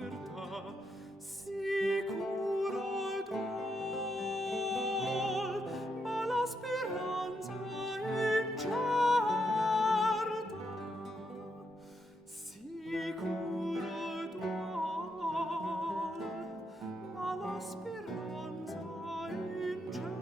postertà, sicuro ed dol, ma la speranza incerta, sicuro ed dol, ma la speranza incerta.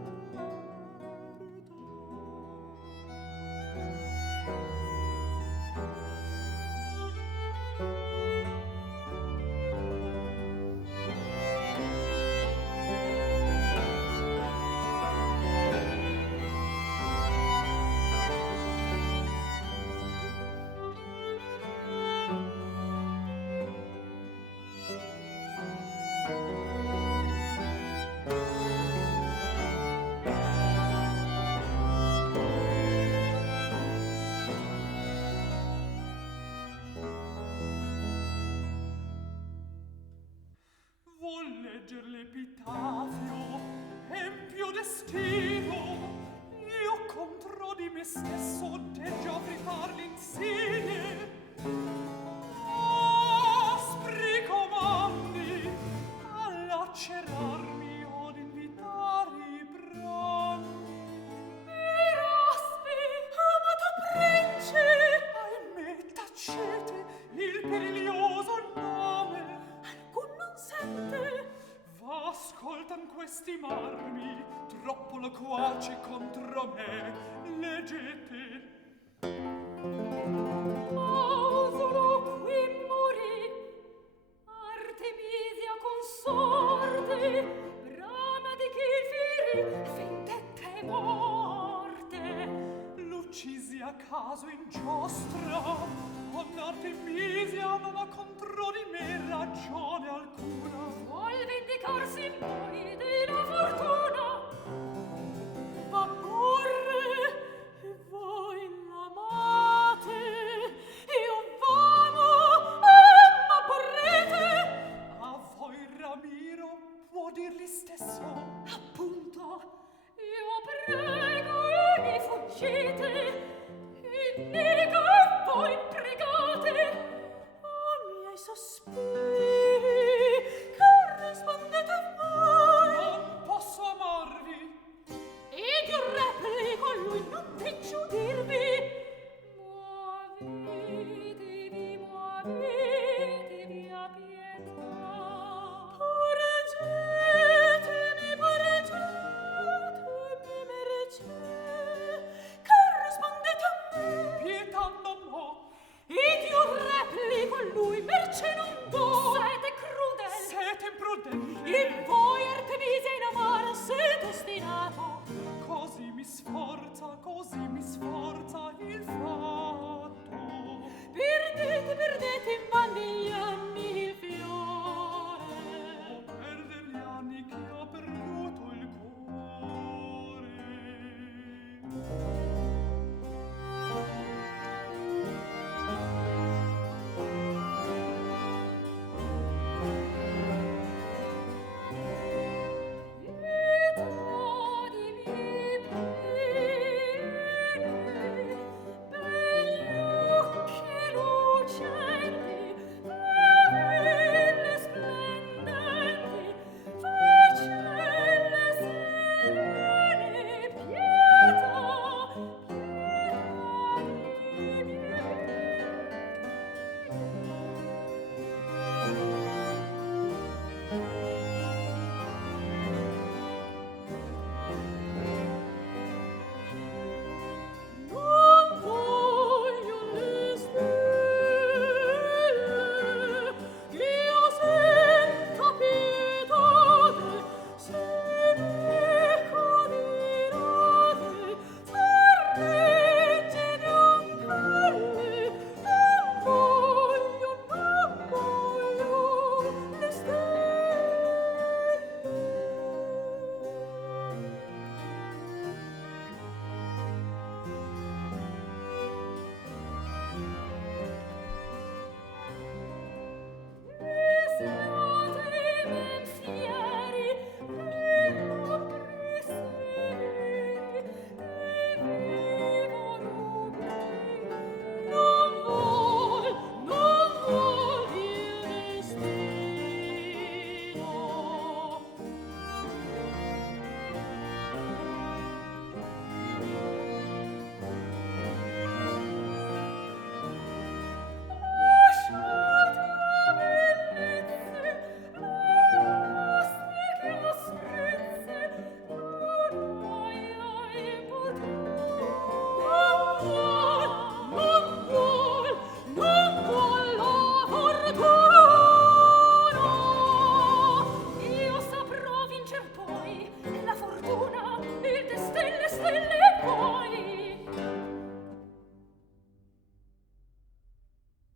Vuol legger l'epitafio, empio destino, io contro di me stesso deggio fritar l'insigne. Aspri comandi, a lacerarmi od invitar i brandi. Miraspi, amato prince, ahimè tacete il periglioso nome. Alcun non sente. Va, ascoltan questi marmi, troppo loquaci contro me. Leggete. Mausolò qui morì, Artemisia consorte, brama di chi ferì, vendetta e morte. L'uccisi a caso in giostra, con Artemisia non ha contro di me ragione alcuna. Vuol vendicarsi mai della fortuna, va porre e voi l'amate, io v'amo e m'abborrete. A voi Ramiro può dirli stesso. Appunto, io prego e mi fuggite, e nego e voi pregate. O miei sospiri, che rispondete a voi? Non posso amarvi. Ed io replico a lui, non deggio dirvi. Muovetevi a pietà. Porgetemi, mercè, che rispondete a me? Pietà non ho. Ed io replico a lui, mercè non do. Siete crudeli. Siete imprudenti.